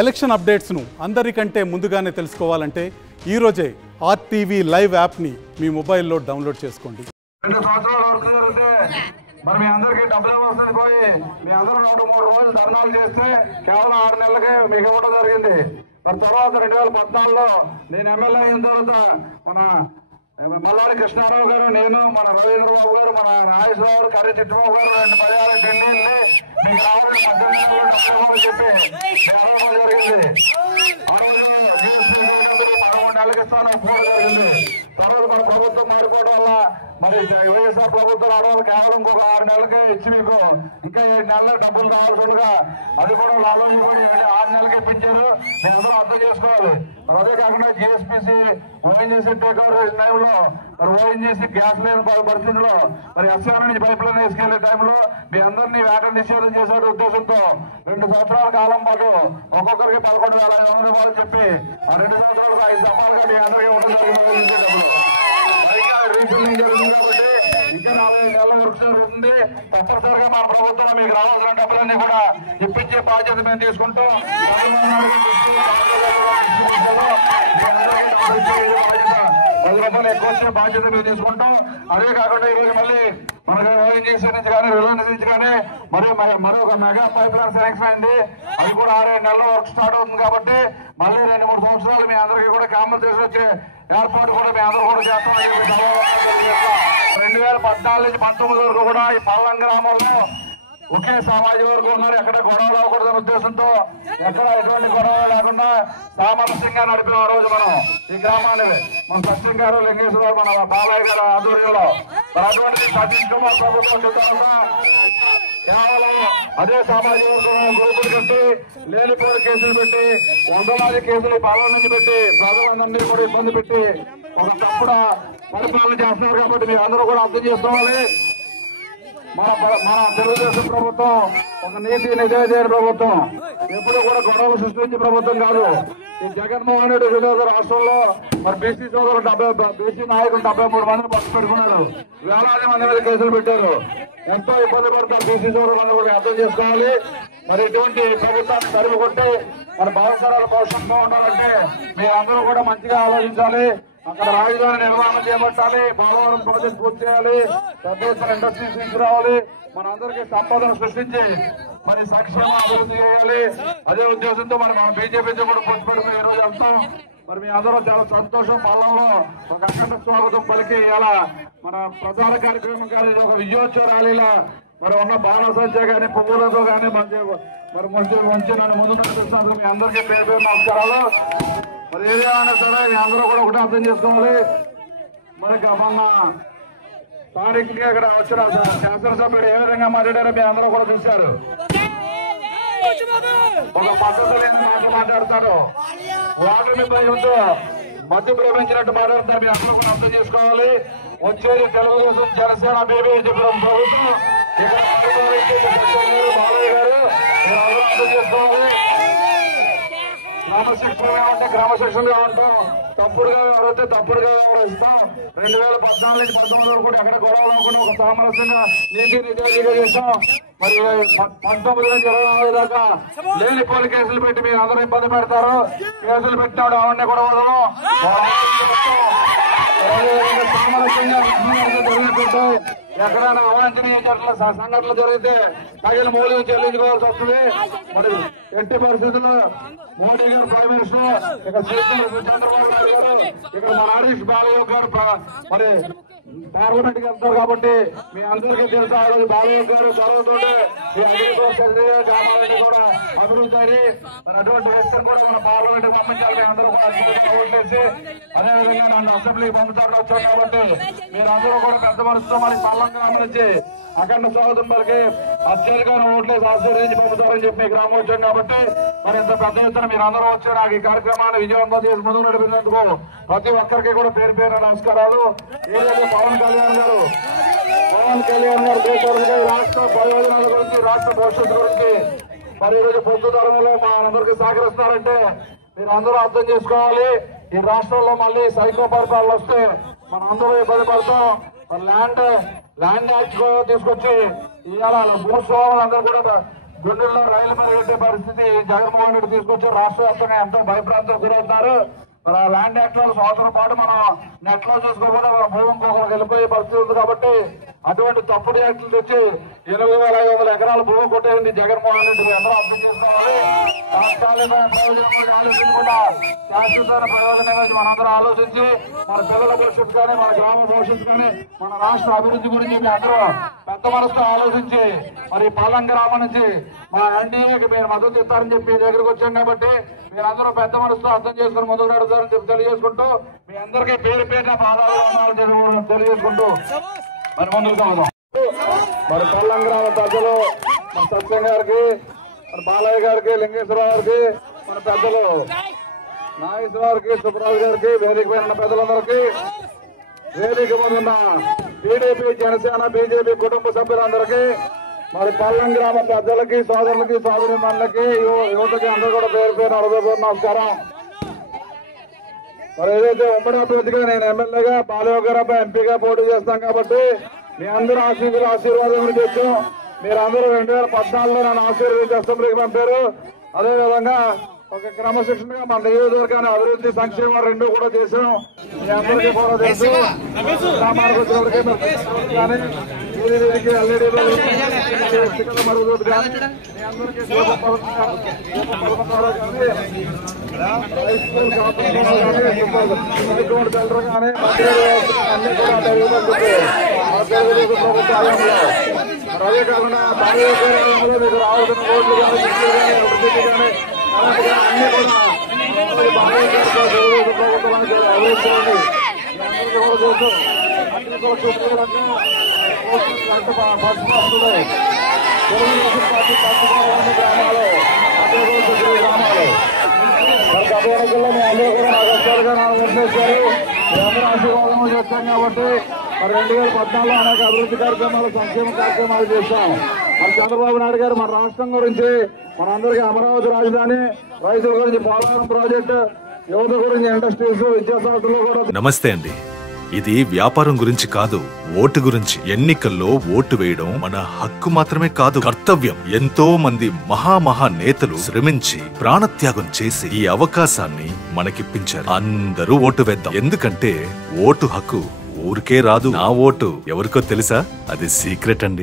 Election అప్డేట్స్ను అందరికంటే ముందుగానే తెలుసుకోవాలంటే ఈరోజే ఆర్టీవీ లైవ్ యాప్ని మీ మొబైల్లో డౌన్లోడ్ చేసుకోండి. 2 సంవత్సరాలు వస్తుందంటే మరి మీ అందరికీ డబ్బులు వస్తుంది పోయి మీ అందరూ 2-3 రోజులు ధర్నాలు చేస్తే కేవలం 6 నెలలకే మీకు ఇవ్వడం జరిగింది. మరి తర్వాత 2014లో నేను ఎమ్మెల్యే అయిన తర్వాత మన మల్లారి కృష్ణారావు గారు, నేను, మన రవీంద్రబాబు గారు, మన నాగేశ్వరరావు గారు, కర్రీ చిట్టుబాబు గారు 2 పర్యాలు ఢిల్లీ మీకు రావాలి 18 డబ్బులు చెప్పి జరిగింది. ఆ రోజు 13 నెలలకు ఇస్తాను పోవడం జరిగింది. తర్వాత మన ప్రభుత్వం మారిపోవడం వల్ల మరి వైఎస్ఆర్ ప్రభుత్వం రావడం కేవలం ఇంకొక 6 నెలలకే ఇచ్చి మీకు ఇంకా 7 నెలలకు డబ్బులు రావాల్సి ఉండగా అది కూడా లాభం కూడా 6 నెలలకే పెంచారు. మేము అందరూ అర్థం చేసుకోవాలి. మరి అదే కాకుండా జిఎస్పీసీ ఓఎన్జీసీ టేక్ ఓవర్ చేసిన టైంలో మరి ఓఎన్జీసీ గ్యాస్ లేని పరిస్థితుల్లో మరి ఎస్ఆర్ నుంచి పైప్ లైన్ వేసుకెళ్లే టైంలో మీ అందరినీ వేట నిషేధం చేసే ఉద్దేశంతో 2 సంవత్సరాల కాలం పాటు ఒక్కొక్కరికి 11,500 రూపాయలు చెప్పి ఆ 2 సంవత్సరాలకు 5 దఫాలుగా మీ అందరికీ ఇవ్వడం జరిగింది. రీఫిల్లింగ్ జరుగుతుంది కాబట్టి ఇంకా 45 నెలల వర్క్ జరుగుతుంది. తప్పనిసరిగా మన ప్రభుత్వం మీకు రావాల్సిన డబ్బులన్నీ కూడా ఇప్పించే బాధ్యత మేము తీసుకుంటాం. 10 రూపాయలు ఎక్కువ వచ్చే బాధ్యత మేము తీసుకుంటాం. అదే కాకుండా ఈరోజు మళ్ళీ మనకి ఓఎన్జీసీ నుంచి కానీ రిలయన్స్ నుంచి కానీ మరొక మెగా పైప్ లైన్ సెలెక్షన్ అయింది. అది కూడా 6-7 నెలల వర్క్ స్టార్ట్ అవుతుంది కాబట్టి మళ్ళీ 2-3 సంవత్సరాలు మీ అందరికీ కూడా కాంపన్సేషన్ వచ్చే ఏర్పాటు కూడా మీ అందరూ కూడా చేస్తాం. 2014 నుంచి 19 వరకు కూడా ఈ పల్లం గ్రామంలో ఒకే సామాజిక వర్గం ఉన్నారు. ఎక్కడ గొడవలు అవ్వకూడదనే ఉద్దేశంతో ఎక్కడ ఎటువంటి గొడవలు లేకుండా సామరస్యంగా నడిపిన ఆ రోజు మనం ఈ గ్రామాన్ని మన సత్యం గారు, లింగేశ్వరరావు, మన బాలయ్య గారు ఆధ్వర్యంలో అటువంటి సతీష్ కుమార్ ప్రభుత్వం కేవలం అదే సామాజిక వర్గం గ్రూపులు కట్టి లేనిపోని కేసులు పెట్టి 100 కేసులు పాలన నుంచి పెట్టి ప్రజలందరినీ కూడా ఇబ్బంది పెట్టి ఒక తప్పుడు పరిపాలన చేస్తున్నారు. కాబట్టి మీరు అందరూ కూడా అర్థం చేసుకోవాలి. మన తెలుగుదేశం ప్రభుత్వం ఒక నీతి నిజాయితీ ప్రభుత్వం, ఎప్పుడు కూడా గొడవలు సృష్టించే ప్రభుత్వం కాదు. ఈ జగన్మోహన్ రెడ్డి విరోధ రాష్ట్రంలో మరి బీసీ సోదరులు బీసీ నాయకులు 73 మందిని పట్టు పెట్టుకున్నారు. వేలాది మంది మీద కేసులు పెట్టారు. ఎంతో ఇబ్బంది పడతారు బీసీ సోదరులు కూడా అర్థం చేసుకోవాలి. మరి ఇటువంటి ప్రభుత్వాన్ని తరుముకుంటే మన భావితరాలు భవిష్యత్తుగా ఉండాలంటే మీరు అందరూ కూడా మంచిగా ఆలోచించాలి. అక్కడ రాజధాని నిర్మాణం చేపట్టాలి, పోలవరం ప్రాజెక్ట్ పూర్తి చేయాలి, పెద్ద ఎత్తున ఇండస్ట్రీస్ తీసుకురావాలి, మన అందరికీ సంపదను సృష్టించి మరి సంక్షేమ అభివృద్ధి చేయాలి. అదే ఉద్దేశంతో మన బీజేపీతో కూడా పొత్తు పెట్టుకుని ఈ రోజు వెళ్తాం. మరి మీ అందరూ చాలా సంతోషం. పాలనలో ఒక అఖండ స్వాగతం పలికి ఇలా మన ప్రధాన కార్యక్రమం కానీ ఒక విజయోత్సవ ర్యాలీలో మరి ఉన్న బాణసంచ కానీ పువ్వులతో కానీ మంచి నన్ను ముందు నడిపిస్తున్నందుకు మీ అందరికీ పేరు పేరు నమస్కారాలు. మరి ఏదైనా సరే మీ అందరూ కూడా ఒకటి అర్థం చేసుకోవాలి. మరి మొన్న స్థానికంగా ఇక్కడ వచ్చిన శాసనసభ్యుడు ఏ విధంగా మాట్లాడారో మీ అందరూ కూడా చూశారు. ఒక పద్ధతి లేని మాటలు మాట్లాడతారు, వాటిని భయంతో మధ్య ప్రవేశించినట్టు మాట్లాడతారు. మీ అందరూ కూడా అర్థం చేసుకోవాలి. వచ్చేది తెలుగుదేశం జనసేన బీజేపీ ప్రభుత్వం. ఇక్కడ బాలయ్య గారు మీరు అందరూ అర్థం చేసుకోవాలి. క్రమశిక్షణగా ఉంటే క్రమశిక్షణగా ఉంటాం, తప్పుడుగా ఎవరైతే తప్పుడుగా వ్యవహరిస్తాం. 2014 నుంచి 19 వరకు కూడా ఎక్కడ గొడవలు అవ్వకుండా ఒక సామరస్యంగా నీతి నిజాయితీగా చేస్తాం. మరి 19 నుంచి 24 దాకా లేనిపోని కేసులు పెట్టి మీరు అందరూ ఇబ్బంది పెడతారు. కేసులు పెట్టినాడు అవన్నీ కూడా వదలం. సామరస్యంగా జరిగినట్టు ఎక్కడైనా అవాంఛనీయ సంఘటనలు జరిగితే తగిన మూల్యం చెల్లించుకోవాల్సి వస్తుంది. మరి ఎట్టి పరిస్థితుల్లో మోడీ గారు ప్రైమ్ మినిస్టర్, ఇక్కడ చంద్రబాబు నాయుడు గారు, ఇక్కడ మన హరీష్ బాలయ్య గారు మరి పార్లమెంట్ కి వెళ్తారు. కాబట్టి మీ అందరికీ తెలుసు ఆ రోజు బాలయ్య గారు చొరవతో ఈ అగ్రికల్చర్ గ్రామాలన్నీ కూడా అభివృద్ధి అయ్యి మరి అటువంటి వ్యక్తులు కూడా మన పార్లమెంట్ కి పంపించాలి. మీ అందరూ కూడా ఓట్లేసి అదేవిధంగా నన్ను అసెంబ్లీకి పంపుతారు వచ్చారు. కాబట్టి మీరు అందరూ కూడా పెద్ద మనసుతో మరి పల్లం గ్రామం నుంచి అఖండ స్వాగతం పలికి అత్యధికంగా ఓట్లేసి ఆశీర్వదించి పంపుతారని చెప్పి గ్రామం వచ్చాం. కాబట్టి మరి ఇంత పెద్ద ఎత్తున మీరు అందరూ వచ్చారు. నాకు ఈ కార్యక్రమాన్ని విజయవంతం చేసి ముందుకు నడిపినందుకు ప్రతి ఒక్కరికి కూడా పేరు పేరు నమస్కారాలు. ఏదైతే పవన్ కళ్యాణ్ గారు దేశంగా రాష్ట్ర ప్రయోజనాల గురించి, రాష్ట్ర భవిష్యత్తు గురించి మరి ఈరోజు పొద్దు తరంలో మా అందరికీ సహకరిస్తున్నారంటే మీరు అందరూ అర్థం చేసుకోవాలి. ఈ రాష్ట్రంలో మళ్ళీ సైకో పరిపాలన వస్తే మనం అందరూ ఇబ్బంది పడతాం. ల్యాండ్ యాక్ట్ తీసుకొచ్చి ఇవాళ భూస్వాములు అందరూ కూడా గుండెల్లో రైలు పరిగెట్టే పరిస్థితి జగన్మోహన్ రెడ్డి తీసుకొచ్చి రాష్ట్ర వ్యాప్తంగా ఎంతో భయప్రాంతాలకు గురవుతున్నారు. మరి ఆ ల్యాండ్ యాక్ట్ లో సంవత్సరం పాటు మనం నెట్ లో చూసుకోకపోతే మన భూమి ఇంకొకరికి వెళ్ళిపోయే పరిస్థితి ఉంది. కాబట్టి అటువంటి తప్పుడు యాక్టులు తెచ్చి 8,500 ఎకరాల భూమి కొట్టేసింది జగన్మోహన్ రెడ్డి. అందరూ అర్థం చేసుకోవాలి. తాత్కాలిక ప్రయోజనం ఆలోచించకుండా శాశ్వతమైన ప్రయోజనం మనందరూ ఆలోచించి మన పిల్లల భవిష్యత్తు కానీ మన గ్రామ భవిష్యత్తు కానీ మన రాష్ట్ర అభివృద్ధి గురించి అందరూ పెద్ద మనసుతో ఆలోచించి మరి పాలెం గ్రామం నుంచి మా ఎన్డీఏకి మీరు మద్దతు ఇస్తారని చెప్పి దగ్గరకు వచ్చాం. కాబట్టి మీరందరూ పెద్ద మనసుతో అర్థం చేసుకుని ముందుకు నడుస్తారని చెప్పి తెలియజేసుకుంటూ మీ అందరికీ పేరు పేరున పాదాలు తెలియజేసుకుంటూ మరి ముందుకు సాగుదాం. మరి పాలెం గ్రామ పెద్దలు మన సత్యం గారికి, మన బాలయ్య గారికి, లింగేశ్వరరావు గారికి, మన పెద్దలు నాగేశ్వర గారికి, సుబ్బరాజు గారికి, వేదిక పైన పెద్దలందరికీ, వేదిక ముందున్న టీడీపీ, జనసేన, బీజేపీ కుటుంబ సభ్యులందరికీ, మరి పాలెం గ్రామ పెద్దలకి, సోదరులకి, సోదరిమణులకి, యువతకి అందరూ కూడా పేరు పేరు హృదయపూర్వక నమస్కారం. మరి ఏదైతే ఉమ్మడి అభ్యర్థిగా నేను ఎమ్మెల్యేగా, బాలయ్య గారు ఎంపీగా పోటీ చేస్తాం. కాబట్టి మీ అందరూ ఆశీర్వాదం తెచ్చాం. మీరందరూ 2014లో నన్ను ఆశీర్వదించి అసెంబ్లీకి పంపారు. అదేవిధంగా ఒక క్రమశిక్షణగా మన నియోజకవర్గాన్ని అభివృద్ధి, సంక్షేమం రెండు కూడా చేశాం. మీ అందరికీ కూడా తెలుసు. గ్రామానికి వచ్చినప్పటికీ కానీ వీరికి ఎల్ఈడీలో మరుగుదొడ్డి కానీ మీ అందరికీ రైస్ మిల్ కార్పొరేషన్ కానీ అన్ని కూడా తెలుగుదేశం ప్రభుత్వ హయాంలో. అదే కాకుండా భారతీయ మీకు రావాల్సిన ఓట్లు కానీ అభివృద్ధి కానీ అన్ని కూడా తెలుగుదేశం ప్రభుత్వానికి అభివృద్ధి ఉంది. అందరికీ కూడా తెలుసు. తెలుగుదేశం పార్టీ గ్రామాలు గ్రామాలు మరి గత ఎన్నికల్లో మీ అందరూ కూడా నాకు వచ్చారుగా నాకు నిర్ణయించారు. మీ అందరూ ఆశీర్వాదం చేస్తాం. కాబట్టి మరి 2014లో అనేక అభివృద్ధి కార్యక్రమాలు, సంక్షేమ కార్యక్రమాలు చేశాం. మరి చంద్రబాబు నాయుడు గారు మన రాష్ట్రం గురించి, మనందరికీ అమరావతి రాజధాని, రైతుల గురించి పోలవరం ప్రాజెక్టు, యువత గురించి ఇండస్ట్రీస్, విద్యా సంస్థలు కూడా. నమస్తే అండి. ఇది వ్యాపారం గురించి కాదు, ఓటు గురించి. ఎన్నికల్లో ఓటు వేయడం మన హక్కు మాత్రమే కాదు, కర్తవ్యం. ఎంతో మంది మహా నేతలు శ్రమించి ప్రాణత్యాగం చేసి ఈ అవకాశాన్ని మనకిప్పించారు. అందరూ ఓటు వేద్దాం. ఎందుకంటే ఓటు హక్కు ఊరికే రాదు. నా ఓటు ఎవరికో తెలుసా? అది సీక్రెట్ అండి.